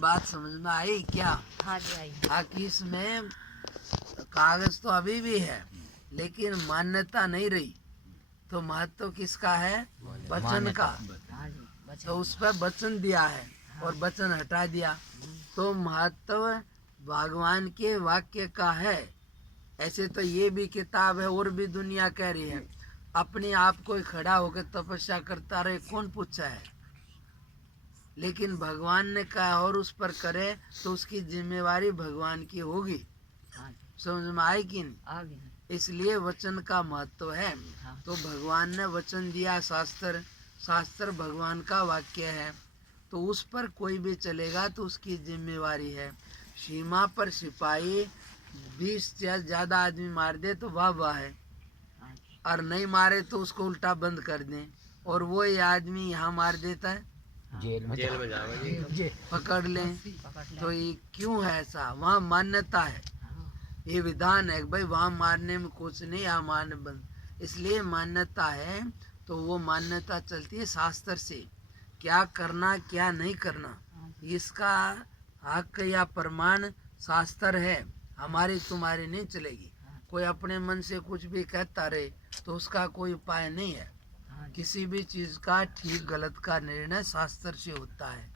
बात समझ में आई क्या? हाँ जी आई। हाँ कि इसमें कागज तो अभी भी है लेकिन मान्यता नहीं रही, तो महत्व किसका है? वचन का। हाँ जी वचन। तो उस पर वचन दिया है और वचन हटा दिया, तो महत्व भगवान के वाक्य का है। ऐसे तो ये भी किताब है और भी दुनिया कह रही है, अपने आप कोई खड़ा होकर तपस्या करता रहे, कौन पूछा है? लेकिन भगवान ने कहा और उस पर करे तो उसकी जिम्मेवारी भगवान की होगी। हाँ जी समझ में आई कि नहीं? आ गया। इसलिए वचन का महत्व है। हाँ। तो भगवान ने वचन दिया, शास्त्र, शास्त्र भगवान का वाक्य है, तो उस पर कोई भी चलेगा तो उसकी जिम्मेवारी है। सीमा पर सिपाही 20 या ज्यादा आदमी मार दे तो वाह वाह है, हाँ जी। और नहीं मारे तो उसको उल्टा बंद कर दें, और वो ये आदमी यहाँ मार देता है, जेल में जाओगे। पकड़ लें। पकड़ ले। तो ये क्यों है ऐसा? वहाँ मान्यता है, हाँ। ये विधान है कि भाई वहाँ मारने में कुछ नहीं, यहाँ मारने बंद। इसलिए मान्यता है, तो वो मान्यता चलती है शास्त्र से, क्या करना क्या नहीं करना, इसका हक या प्रमाण शास्त्र है, हमारी तुम्हारी नहीं चलेगी। कोई अपने मन से कुछ भी कहता रहे तो उसका कोई उपाय नहीं है। हाँ जी। किसी भी चीज़ का ठीक गलत का निर्णय शास्त्र से होता है।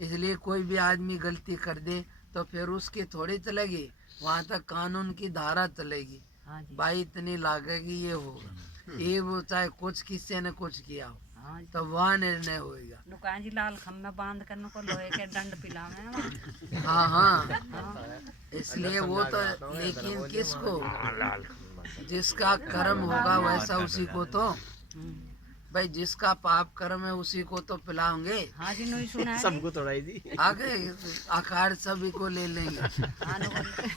इसलिए कोई भी आदमी गलती कर दे तो फिर उसकी थोड़ी चलेगी, वहाँ तक कानून की धारा चलेगी, हाँ जी। भाई इतनी लागेगी, ये होगा, ये वो चाहे कुछ किसी ने कुछ किया हो, हाँ जी। तब वहाँ निर्णय होएगा। दुकान जी लाल खम्भे बांध कर को लोहे के डंड पिलावे ना। हाँ हाँ, हाँ। इसलिए वो तो, लेकिन किसको? जिसका कर्म होगा वैसा उसी को तो, भाई जिसका पाप कर्म है उसी को तो पिलाओगे। हाँ जी नहीं सुना है जी। सबको थोड़ा जी। आगे आकार सभी को ले लेंगे। हाँ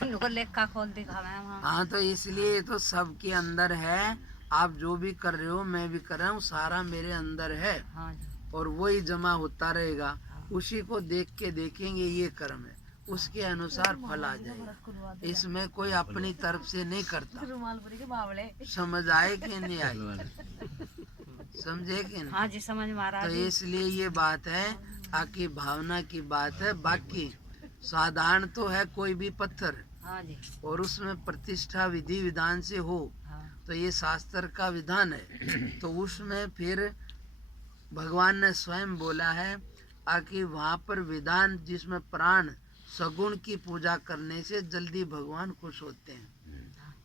नुको लेखा खोल दिखावे वहाँ। हाँ, तो इसलिए तो सबके अंदर है। आप जो भी कर रहे हो, मैं भी कर रहा हूँ, सारा मेरे अंदर है, हाँ जी। और वही जमा होता रहेगा। उसी को देख के देखेंगे ये कर्म है, उसके अनुसार फल आ जाएगा। इसमें कोई अपनी तरफ से नहीं करता। समझ आए कि नहीं आई? समझे कि नहीं? हाँ जी समझ में आ रहा तो जी। इसलिए ये बात है, आकी भावना की बात है। बाकी साधारण तो है कोई भी पत्थर, हाँ जी। और उसमें प्रतिष्ठा विधि विधान से हो, हाँ। तो ये शास्त्र का विधान है। तो उसमें फिर भगवान ने स्वयं बोला है आकि वहाँ पर विधान जिसमें प्राण सगुण की पूजा करने से जल्दी भगवान खुश होते हैं,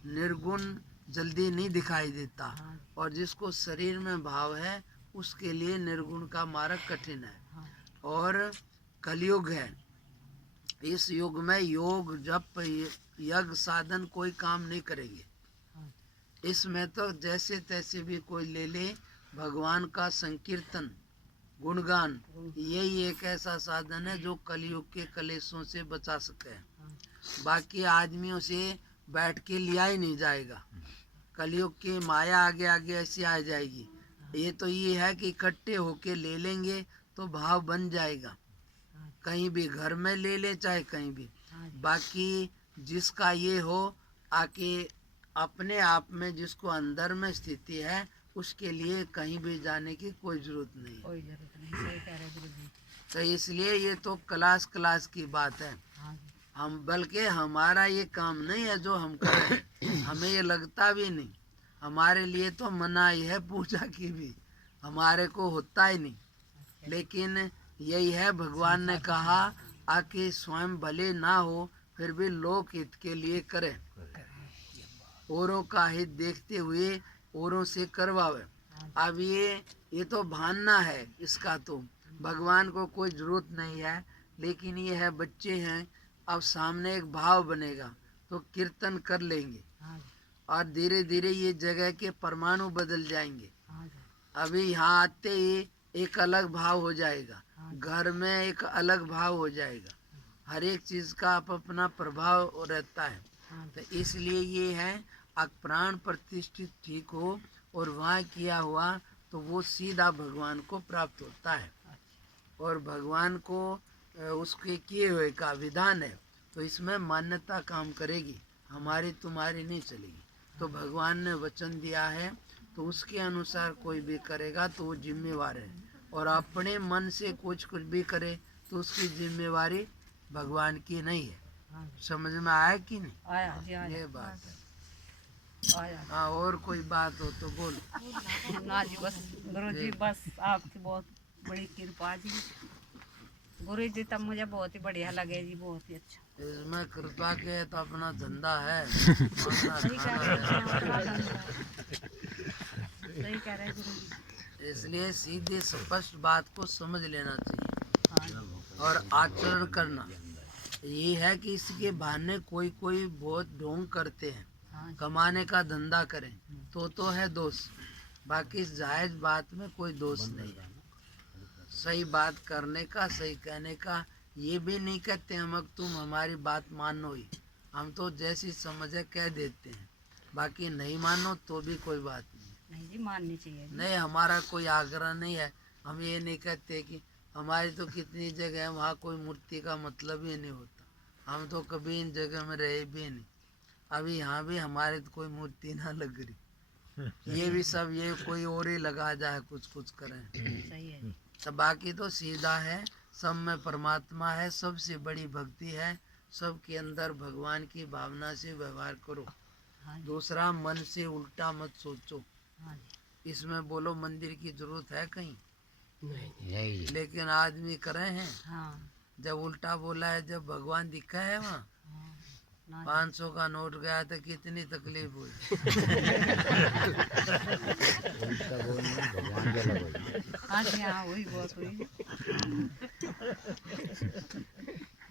निर्गुण जल्दी नहीं दिखाई देता, और जिसको शरीर में भाव है उसके लिए निर्गुण का मार्ग कठिन है। और कलयुग है, इस युग में योग जप यज्ञ साधन कोई काम नहीं करेंगे। इसमें तो जैसे तैसे भी कोई ले ले, भगवान का संकीर्तन गुणगान यही एक ऐसा साधन है जो कलयुग के कलेशों से बचा सके। बाकी आदमियों से बैठ के लिया ही नहीं जाएगा, कलयुग की माया आगे आगे ऐसी आ जाएगी। ये तो ये है कि इकट्ठे होके ले लेंगे तो भाव बन जाएगा, कहीं भी घर में ले ले चाहे कहीं भी। बाकी जिसका ये हो आके अपने आप में, जिसको अंदर में स्थिति है, उसके लिए कहीं भी जाने की कोई जरूरत नहीं। कोई जरूरत नहीं, सही कह रहे गुरु जी। तो इसलिए ये तो क्लास क्लास की बात है। हाँ जी। हम बल्कि हमारा ये काम नहीं है जो हम करें, हमें ये लगता भी नहीं। हमारे लिए तो मनाही है पूजा की भी, हमारे को होता ही नहीं। लेकिन यही है, भगवान ने कहा आके स्वयं भले ना हो फिर भी लोक हित के लिए करें, औरों का हित देखते हुए औरों से करवावे। अब ये तो भानना है, इसका तो भगवान को कोई जरूरत नहीं है। लेकिन ये है बच्चे हैं, अब सामने एक भाव बनेगा तो कीर्तन कर लेंगे, और धीरे धीरे ये जगह के परमाणु बदल जाएंगे। अभी यहाँ आते ही एक अलग भाव हो जाएगा, घर में एक अलग भाव हो जाएगा, हर एक चीज का अपना प्रभाव रहता है। तो इसलिए ये है प्राण प्रतिष्ठित ठीक हो और वहाँ किया हुआ तो वो सीधा भगवान को प्राप्त होता है, और भगवान को उसके किए हुए का विधान है। तो इसमें मान्यता काम करेगी, हमारी तुम्हारी नहीं चलेगी। तो भगवान ने वचन दिया है तो उसके अनुसार कोई भी करेगा तो वो जिम्मेवार है, और अपने मन से कुछ भी करे तो उसकी जिम्मेवारी भगवान की नहीं है। हाँ समझ में आया कि नहीं? आया जी आया ये बात है। आया हाँ, और कोई बात हो तो बोल। ना जी बस गुरु जी बस आपकी बहुत बड़ी कृपा जी। गुरु जी तब मुझे बहुत ही बढ़िया लगे जी, बहुत ही अच्छा। इसमें कृपा के तो अपना धंधा है, सही कह खाना रहे है। हैं, अपना धंधा है। सही कह रहे हैं गुरु जी। इसलिए सीधी स्पष्ट बात को समझ लेना चाहिए हाँ जी और आचरण करना। ये है कि इसके बहाने कोई कोई बहुत ढोंग करते हैं, हाँ जी कमाने का धंधा करें तो है दोष, बाकी जायज बात में कोई दोष नहीं है। सही बात करने का, सही कहने का, ये भी नहीं कहते हम अब तुम हमारी बात मानो ही, हम तो जैसी समझे कह देते हैं, बाकी नहीं मानो तो भी कोई बात नहीं। नहीं जी माननी चाहिए जी। नहीं, हमारा कोई आग्रह नहीं है, हम ये नहीं कहते कि हमारी तो कितनी जगह है वहाँ कोई मूर्ति का मतलब ही नहीं होता, हम तो कभी इन जगह में रहे भी नहीं, अभी यहाँ भी हमारे तो कोई मूर्ति ना लग रही, ये भी सब ये कोई और ही लगा जाए, कुछ कुछ करें। सही है जी। तो बाकी तो सीधा है, सब में परमात्मा है, सबसे बड़ी भक्ति है, सबके अंदर भगवान की भावना से व्यवहार करो। हाँ जी दूसरा, मन से उल्टा मत सोचो। हाँ जी इसमें बोलो मंदिर की जरूरत है कहीं, नहीं लेकिन आदमी करे हैं। हाँ जब उल्टा बोला है, जब भगवान दिखा है वहाँ, हाँ ना 500 का नोट गया तो कितनी तकलीफ हुई। उल्टा बोलना भगवान के अलग होई। हाँ जी हाँ हुई बहुत हुई।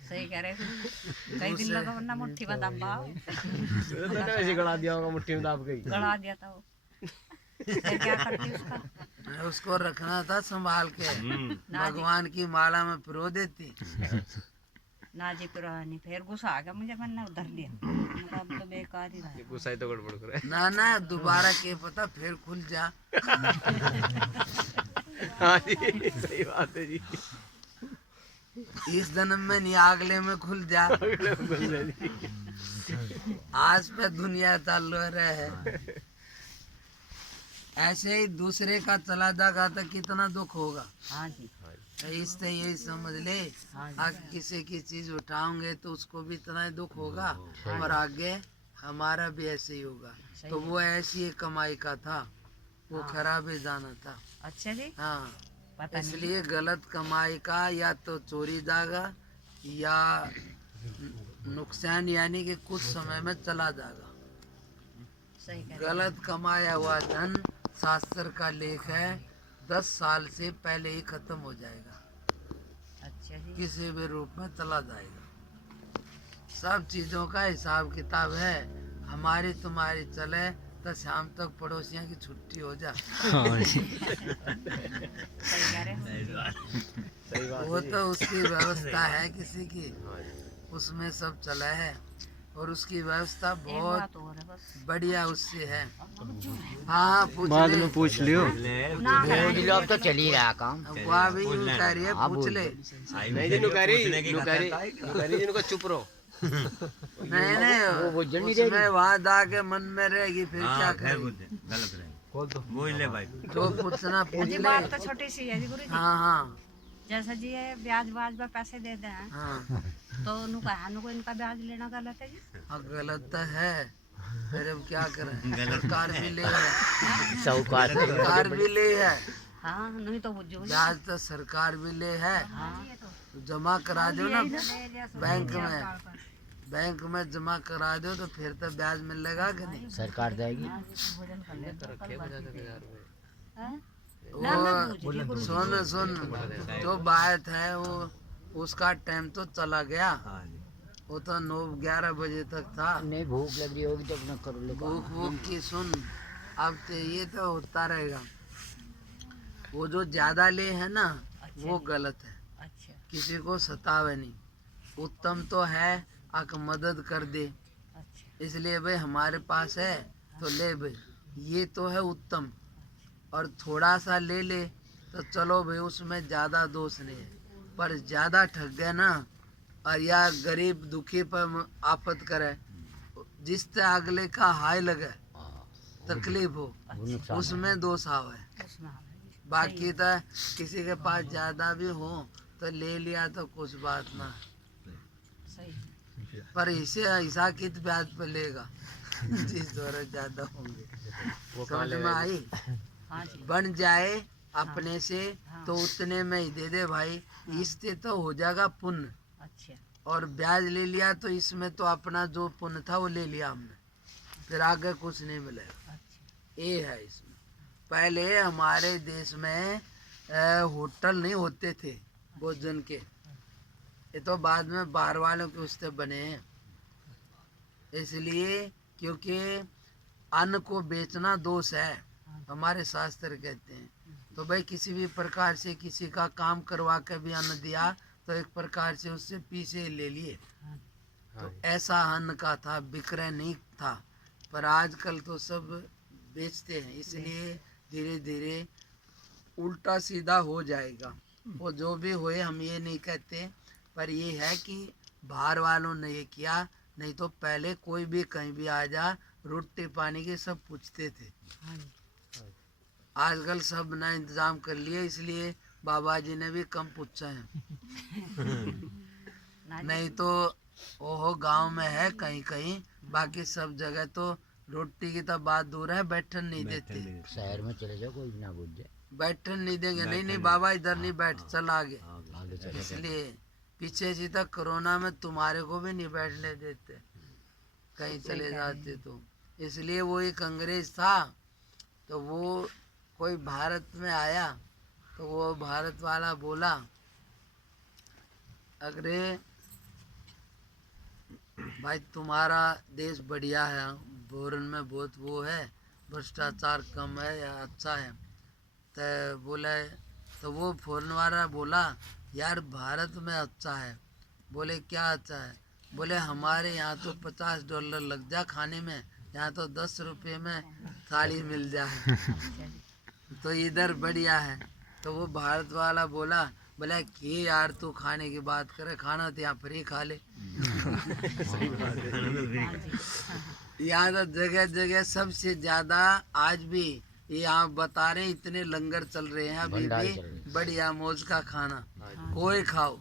सही कह रहे हैं। कई दिन लगा वरना मुट्ठी में दबा ऐसे गड़ा दिया होगा मुट्ठी में दाब गई। गड़ा दिया था वो। फिर क्या करती उसका? उसको रखना था संभाल के, ना जी भगवान की माला में पिरो देती। ना जी पुरानी फिर गुस्सा आ गया मुझे, मैंने उधर लिया, मतलब तो बेकार ही रहा। गुस्सा ही तो गड़बड़ करे। ना दोबारा के पता फिर खुल जा। हाँ जी सही बात है जी। इस जन्म में नहीं, अगले में खुल जा। आज पे दुनिया चालू रहे है, ऐसे ही दूसरे का चला जाएगा तो कितना दुख होगा। हाँ जी इससे यही समझ ले, हाँ जी आगे किसी की चीज उठाओगे तो उसको भी इतना ही दुख होगा, और आगे हमारा भी ऐसे ही होगा। सही तो है। वो ऐसी ही कमाई का था, वो खराब ही जाना था। अच्छा जी हाँ, पता नहीं। इसलिए गलत कमाई का या तो चोरी जाएगा या नुकसान, यानी कि कुछ समय में चला जाएगा। सही कह रहे हैं। गलत कमाया हुआ धन, शास्त्र का लेख है, 10 साल से पहले ही खत्म हो जाएगा, अच्छा जी किसी भी रूप में चला जाएगा। सब चीजों का हिसाब किताब है, हमारी तुम्हारी चले तो शाम तक पड़ोसियों की छुट्टी हो जा। सही कह रहे हैं। सही बात वो तो उसकी व्यवस्था है किसी की, उसमें सब चला है, और उसकी व्यवस्था एक बहुत बात और है बस। बढ़िया उससे है। हाँ पूछ बाद ले, में पूछ लियो। ना बोल अब तो चल ही रहा काम। वह भी यूं कह रही है, हाँ, पूछ बोल ले। नहीं जी नुकारी जिनको चुप रहो। नहीं वो जल नहीं उसमें वहाँ जाके मन में रहेगी, फिर क्या करेगी। गलत रहे बोल ले भाई। जो पूछना पूछ जी ले। बात तो छोटी सी है जी गुरु जी। हाँ जैसे जी ये ब्याज पर पैसे दे दें हाँ तो उनको इनका ब्याज लेना गलत है जी। हाँ, गलत तो है, फिर अब क्या करें, सरकार भी ले है, साहूकार सरकार भी ले है, हाँ नहीं तो बुझो जी। ब्याज तो सरकार भी ले है। हाँ जमा करा दो ना बैंक में जमा करा दो तो फिर तो ब्याज मिलेगा कि नहीं। सरकार देगी। वो सुन जो बात है वो उसका टाइम तो चला गया, वो तो 9-11 बजे तक था। नहीं भूख लग रही होगी तो अपना करो लो। भूख वूख की सुन, अब तो ये तो होता रहेगा। वो जो ज्यादा ले है ना वो गलत है, अच्छा किसी को सतावे नहीं। उत्तम तो है आके मदद कर दे, अच्छा इसलिए भाई हमारे पास है तो ले भाई, ये तो है उत्तम। और थोड़ा सा ले ले तो चलो भाई, उसमें ज़्यादा दोष नहीं है, पर ज़्यादा ठग गए ना, और या गरीब दुखी पर आफत करे, जिससे अगले का हाय लगे, तकलीफ हो, उसमें दोष आवे। उसमें हाँ जी। बाकी तो किसी के पास ज़्यादा भी हो तो ले लिया तो कुछ बात ना, सही पर इसे ऐसा कित ब्याज पर लेगा जिस द्वारा ज्यादा होंगे। समझ में आई? हाँ जी बन जाए अपने से हाँ। तो उतने में ही दे दे भाई, इससे तो हो जाएगा पुण्य। अच्छा और ब्याज ले लिया तो इसमें तो अपना जो पुण्य था वो ले लिया हमने, फिर आगे कुछ नहीं मिलेगा। अच्छा ये है इसमें। पहले हमारे देश में होटल नहीं होते थे भोजन के, ये तो बाद में बाहर वालों के उससे बने हैं। इसलिए क्योंकि अन्न को बेचना दोष है, हमारे शास्त्र कहते हैं। तो भाई किसी भी प्रकार से किसी का काम करवा के भी अन्न दिया तो एक प्रकार से उससे पीछे ले लिए। तो ऐसा अन्न का था, विक्रय नहीं था। पर आजकल तो सब बेचते हैं, इसलिए धीरे धीरे उल्टा सीधा हो जाएगा। वो जो भी होए हम ये नहीं कहते, पर ये है कि बाहर वालों ने ये किया। नहीं तो पहले कोई भी कहीं भी आ जा, रोटी पानी के सब पूछते थे। हाँ जी आजकल सब ना इंतजाम कर लिए, इसलिए बाबा जी ने भी कम पूछा है। ना जी नहीं तो ओहो गांव में है कहीं कहीं, बाकी सब जगह तो रोटी की तो बात दूर है, बैठन नहीं देते। शहर में चले जाओ, कोई ना पूछ जाए। बैठन नहीं देंगे, नहीं नहीं बाबा इधर नहीं बैठ, चल आगे। आगे चले इसलिए पीछे से तक कोरोना में तुम्हारे को भी नहीं बैठने देते, कहीं चले जाते तो। इसलिए वो एक अंग्रेज था, तो वो कोई भारत में आया तो वो भारत वाला बोला, अरे भाई तुम्हारा देश बढ़िया है, भोरन में बहुत वो है, भ्रष्टाचार कम है या अच्छा है। तो बोले, तो वो फॉरेन वाला बोला, यार भारत में अच्छा है। बोले क्या अच्छा है? बोले हमारे यहाँ तो $50 लग जा खाने में, यहाँ तो 10 रुपये में थाली मिल जाए। तो इधर बढ़िया है। तो वो भारत वाला बोला, बोला कि यार तू खाने की बात करे, खाना तो यहाँ पर ही खा ले। यहाँ तो जगह जगह सबसे ज्यादा आज भी ये यहाँ बता रहे हैं, इतने लंगर चल रहे हैं अभी भंडारे भी, चल रहे हैं। बढ़िया मौज का खाना कोई खाओ।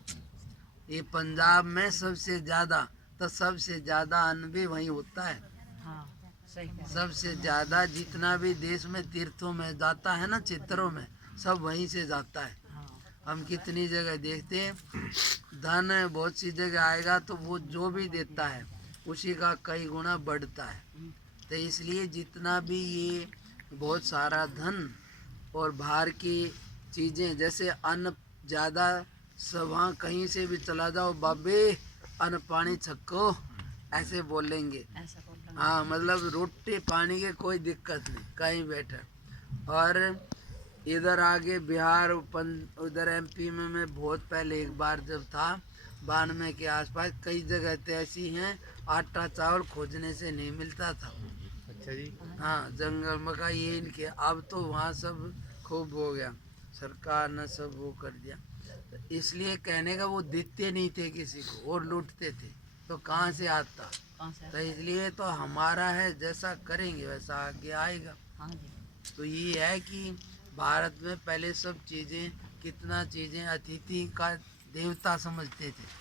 ये पंजाब में सबसे ज्यादा, तो सबसे ज्यादा अन्न भी वहीं होता है। हाँ सही कह रहे हैं। सबसे ज्यादा जितना भी देश में तीर्थों में जाता है ना, चित्रों में, सब वहीं से जाता है। हाँ हम कितनी जगह देखते हैं, धन बहुत सी जगह आएगा तो वो जो भी देता है उसी का कई गुना बढ़ता है। तो इसलिए जितना भी ये बहुत सारा धन और बाहर की चीज़ें, जैसे अन्न ज़्यादा, सब वहाँ कहीं से भी चला जाओ, बाबे अन्न पानी छक्को, ऐसे बोलेंगे। ऐसा बोल रहे हैं। हाँ मतलब रोटी पानी की कोई दिक्कत नहीं, कहीं बैठे। और इधर आगे बिहार उधर MP में मैं बहुत पहले एक बार जब था 92 के आसपास, कई जगह तो ऐसी हैं आटा चावल खोजने से नहीं मिलता था। अच्छा जी। हाँ जंगल मका ये इनके, अब तो वहाँ सब खूब हो गया, सरकार ने सब वो कर दिया। तो इसलिए कहने का वो देते नहीं थे किसी को और लूटते थे, तो कहाँ से आता? कौन सा तो इसलिए तो हमारा है, जैसा करेंगे वैसा आगे आएगा। हाँ जी तो ये है कि भारत में पहले सब चीज़ें, कितना चीज़ें अतिथि का देवता समझते थे।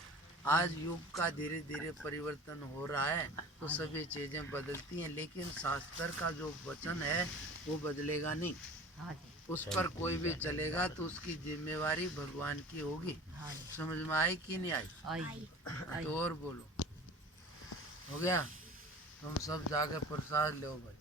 आज युग का धीरे धीरे परिवर्तन हो रहा है, तो सभी चीज़ें बदलती हैं, लेकिन शास्त्र का जो वचन है वो बदलेगा नहीं। हाँ जी उस पर कोई भी चलेगा तो उसकी जिम्मेवारी भगवान की होगी। हाँ जी समझ में आई कि नहीं आई? आई तो और बोलो, हो गया? तुम सब जाके प्रसाद लो भाई।